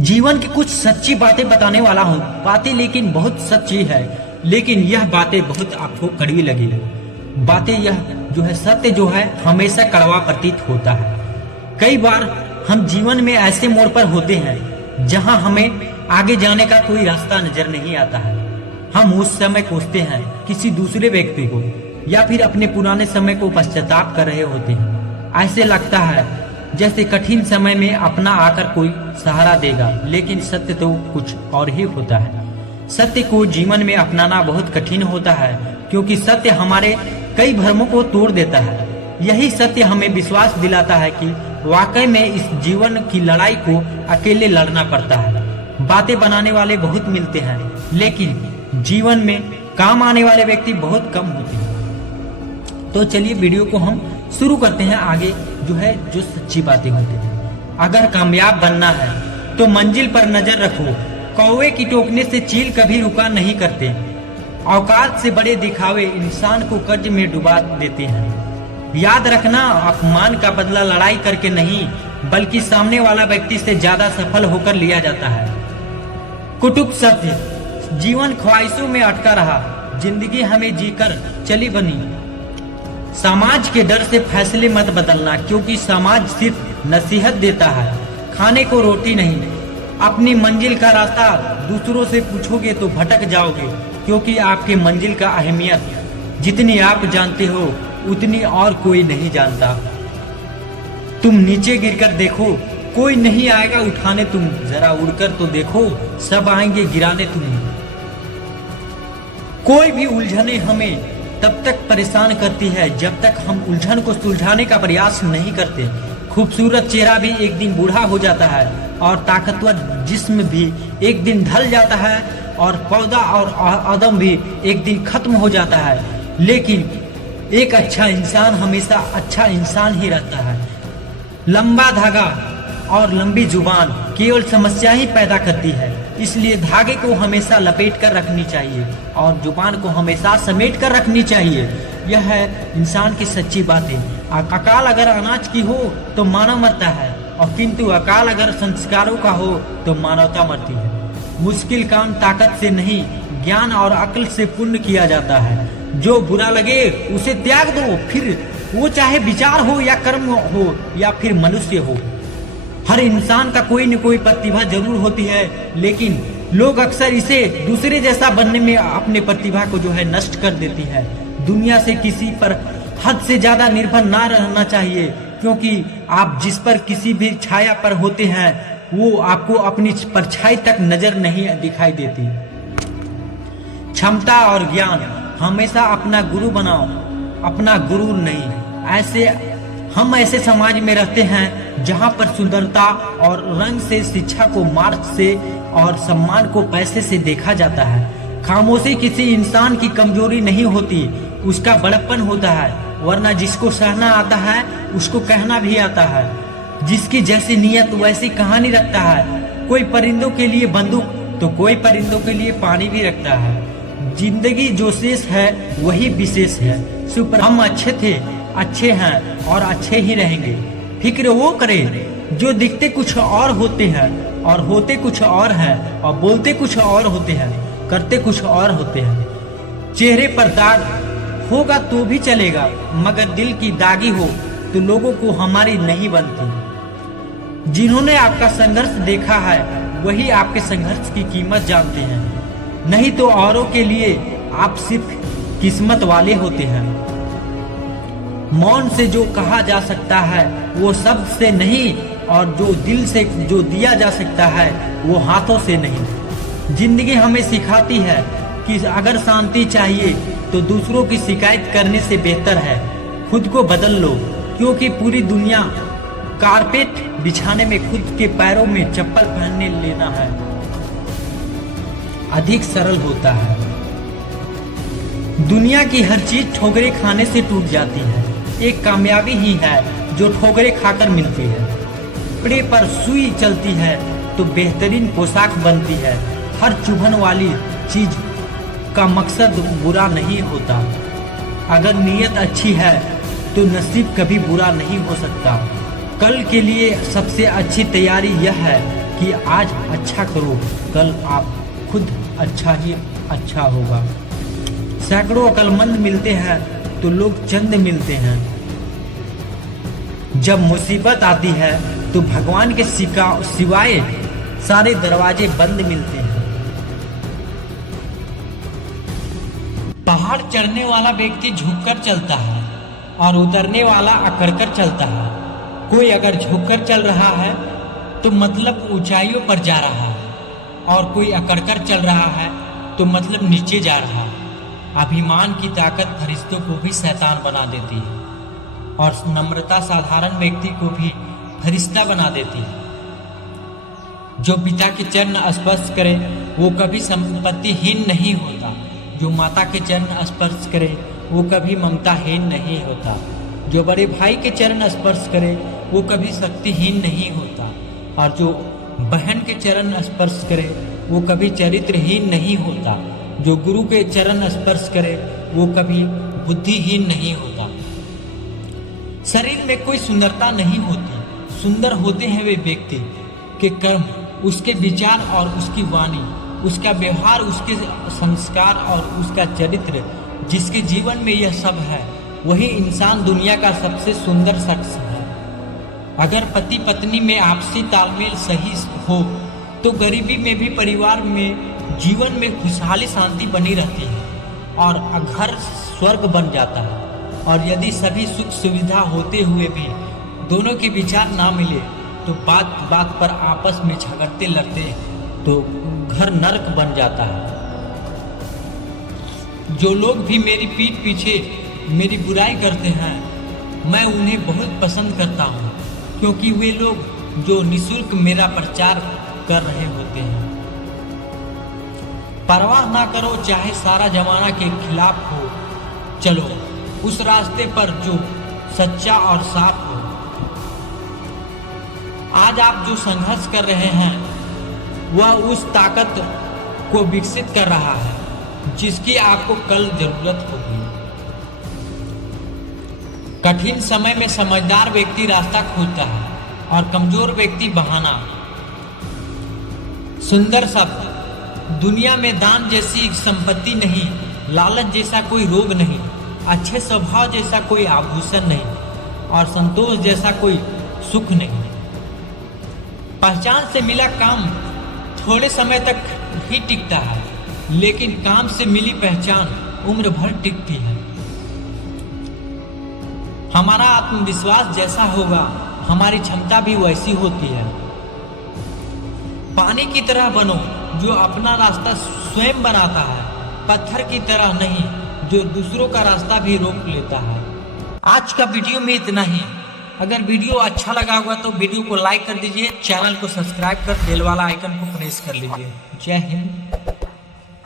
जीवन की कुछ सच्ची बातें बताने वाला हूँ। बातें लेकिन बहुत सच्ची है, लेकिन यह बातें बहुत आपको कड़वी लगी। बातें यह जो है सत्य जो है हमेशा कड़वा प्रतीत होता है। कई बार हम जीवन में ऐसे मोड़ पर होते हैं जहाँ हमें आगे जाने का कोई रास्ता नजर नहीं आता है। हम उस समय कोसते हैं किसी दूसरे व्यक्ति को या फिर अपने पुराने समय को पश्चाताप कर रहे होते हैं। ऐसे लगता है जैसे कठिन समय में अपना आकर कोई सहारा देगा, लेकिन सत्य तो कुछ और ही होता है। सत्य को जीवन में अपनाना बहुत कठिन होता है, क्योंकि सत्य हमारे कई भ्रमों को तोड़ देता है। यही सत्य हमें विश्वास दिलाता है कि वाकई में इस जीवन की लड़ाई को अकेले लड़ना पड़ता है। बातें बनाने वाले बहुत मिलते हैं, लेकिन जीवन में काम आने वाले व्यक्ति बहुत कम होते हैं। तो चलिए वीडियो को हम शुरू करते हैं। आगे जो सच्ची बातें होती हैं। अगर कामयाब बनना है तो मंजिल पर नजर रखो। कौवे की टोकने से चील कभी रुका नहीं करते। औकात से बड़े दिखावे इंसान को कर्ज में डुबा देते हैं। याद रखना, अपमान का बदला लड़ाई करके नहीं, बल्कि सामने वाला व्यक्ति से ज्यादा सफल होकर लिया जाता है। कुटुब सत्य, जीवन ख्वाहिशों में अटका रहा, जिंदगी हमें जीकर चली बनी। समाज के डर से फैसले मत बदलना, क्योंकि समाज सिर्फ नसीहत देता है, खाने को रोटी नहीं। अपनी मंजिल का रास्ता दूसरों से पूछोगे तो भटक जाओगे, क्योंकि आपके मंजिल का अहमियत जितनी आप जानते हो उतनी और कोई नहीं जानता। तुम नीचे गिरकर देखो, कोई नहीं आएगा उठाने। तुम जरा उड़कर तो देखो, सब आएंगे गिराने तुम्हें। कोई भी उलझने हमें तब तक परेशान करती है जब तक हम उलझन को सुलझाने का प्रयास नहीं करते। खूबसूरत चेहरा भी एक दिन बूढ़ा हो जाता है, और ताकतवर जिस्म भी एक दिन ढल जाता है, और पौधा और आदम भी एक दिन खत्म हो जाता है। लेकिन एक अच्छा इंसान हमेशा अच्छा इंसान ही रहता है। लंबा धागा और लंबी जुबान केवल समस्या ही पैदा करती है, इसलिए धागे को हमेशा लपेट कर रखनी चाहिए और जुबान को हमेशा समेट कर रखनी चाहिए। यह है इंसान की सच्ची बातें। अकाल अगर अनाज की हो तो मानव मरता है, और किंतु अकाल अगर संस्कारों का हो तो मानवता मरती है। मुश्किल काम ताकत से नहीं, ज्ञान और अक्ल से पूर्ण किया जाता है। जो बुरा लगे उसे त्याग दो, फिर वो चाहे विचार हो या कर्म हो या फिर मनुष्य हो। हर इंसान का कोई न कोई प्रतिभा जरूर होती है, लेकिन लोग अक्सर इसे दूसरे जैसा बनने में अपने प्रतिभा को नष्ट कर देती है। दुनिया से किसी पर हद से ज्यादा निर्भर ना रहना चाहिए, क्योंकि आप जिस पर किसी भी छाया पर होते हैं वो आपको अपनी परछाई तक नजर नहीं दिखाई देती। क्षमता और ज्ञान हमेशा अपना गुरु बनाओ, अपना गुरु नहीं। हम ऐसे समाज में रहते हैं जहां पर सुंदरता और रंग से, शिक्षा को मार्क्स से और सम्मान को पैसे से देखा जाता है। खामोशी किसी इंसान की कमजोरी नहीं होती, उसका बड़प्पन होता है। वरना जिसको सहना आता है उसको कहना भी आता है। जिसकी जैसी नियत वैसी कहानी रखता है। कोई परिंदों के लिए बंदूक तो कोई परिंदों के लिए पानी भी रखता है। जिंदगी जो शेष है वही विशेष है। सुपर हम अच्छे थे, अच्छे हैं और अच्छे ही रहेंगे। फिक्र वो करे जो दिखते कुछ और होते हैं और होते कुछ और हैं, और बोलते कुछ और होते हैं, करते कुछ और होते हैं। चेहरे पर दाग होगा तो भी चलेगा, मगर दिल की दागी हो तो लोगों को हमारी नहीं बनती। जिन्होंने आपका संघर्ष देखा है वही आपके संघर्ष की कीमत जानते हैं, नहीं तो औरों के लिए आप सिर्फ किस्मत वाले होते हैं। मौन से जो कहा जा सकता है वो शब्द से नहीं, और जो दिल से जो दिया जा सकता है वो हाथों से नहीं। जिंदगी हमें सिखाती है कि अगर शांति चाहिए तो दूसरों की शिकायत करने से बेहतर है खुद को बदल लो, क्योंकि पूरी दुनिया कारपेट बिछाने में खुद के पैरों में चप्पल पहनने लेना है अधिक सरल होता है। दुनिया की हर चीज ठोकरे खाने से टूट जाती है, एक कामयाबी ही है जो ठोकरे खाकर मिलती है। कपड़े पर सुई चलती है तो बेहतरीन पोशाक बनती है। हर चुभन वाली चीज का मकसद बुरा नहीं होता। अगर नीयत अच्छी है तो नसीब कभी बुरा नहीं हो सकता। कल के लिए सबसे अच्छी तैयारी यह है कि आज अच्छा करो, कल आप खुद अच्छा ही अच्छा होगा। सैकड़ों अक्लमंद मिलते हैं तो लोग चंद मिलते हैं। जब मुसीबत आती है तो भगवान के सिवाय सारे दरवाजे बंद मिलते हैं। पहाड़ चढ़ने वाला व्यक्ति झुककर चलता है और उतरने वाला अकड़कर चलता है। कोई अगर झुककर चल रहा है तो मतलब ऊंचाइयों पर जा रहा है, और कोई अकड़कर चल रहा है तो मतलब नीचे जा रहा है। अभिमान की ताकत फरिश्तों को भी शैतान बना देती है, और नम्रता साधारण व्यक्ति को भी फरिश्ता बना देती है। जो पिता के चरण स्पर्श करे वो कभी संपत्तिहीन नहीं होता। जो माता के चरण स्पर्श करे वो कभी ममताहीन नहीं होता। जो बड़े भाई के चरण स्पर्श करे वो कभी शक्तिहीन नहीं होता, और जो बहन के चरण स्पर्श करे वो कभी चरित्रहीन नहीं होता। जो गुरु के चरण स्पर्श करे वो कभी बुद्धिहीन नहीं होता। शरीर में कोई सुंदरता नहीं होती, सुंदर होते हैं वे व्यक्ति के कर्म, उसके विचार और उसकी वाणी, उसका व्यवहार, उसके संस्कार और उसका चरित्र। जिसके जीवन में यह सब है वही इंसान दुनिया का सबसे सुंदर शख्स है। अगर पति पत्नी में आपसी तालमेल सही हो तो गरीबी में भी परिवार में जीवन में खुशहाली शांति बनी रहती है और घर स्वर्ग बन जाता है। और यदि सभी सुख सुविधा होते हुए भी दोनों के विचार ना मिले तो बात बात पर आपस में झगड़ते लड़ते तो घर नरक बन जाता है। जो लोग भी मेरी पीठ पीछे मेरी बुराई करते हैं मैं उन्हें बहुत पसंद करता हूँ, क्योंकि वे लोग जो निःशुल्क मेरा प्रचार कर रहे होते हैं। परवाह ना करो चाहे सारा जमाना के खिलाफ हो, चलो उस रास्ते पर जो सच्चा और साफ हो। आज आप जो संघर्ष कर रहे हैं वह उस ताकत को विकसित कर रहा है जिसकी आपको कल जरूरत होगी। कठिन समय में समझदार व्यक्ति रास्ता खोजता है और कमजोर व्यक्ति बहाना। सुंदर शब्द, दुनिया में दान जैसी संपत्ति नहीं, लालच जैसा कोई रोग नहीं, अच्छे स्वभाव जैसा कोई आभूषण नहीं, और संतोष जैसा कोई सुख नहीं। पहचान से मिला काम थोड़े समय तक ही टिकता है, लेकिन काम से मिली पहचान उम्र भर टिकती है। हमारा आत्मविश्वास जैसा होगा हमारी क्षमता भी वैसी होती है। पानी की तरह बनो जो अपना रास्ता स्वयं बनाता है, पत्थर की तरह नहीं जो दूसरों का रास्ता भी रोक लेता है। आज का वीडियो में इतना ही। अगर वीडियो अच्छा लगा होगा तो वीडियो को लाइक कर दीजिए, चैनल को सब्सक्राइब कर बेल वाला आइकन को प्रेस कर लीजिए। जय हिंद।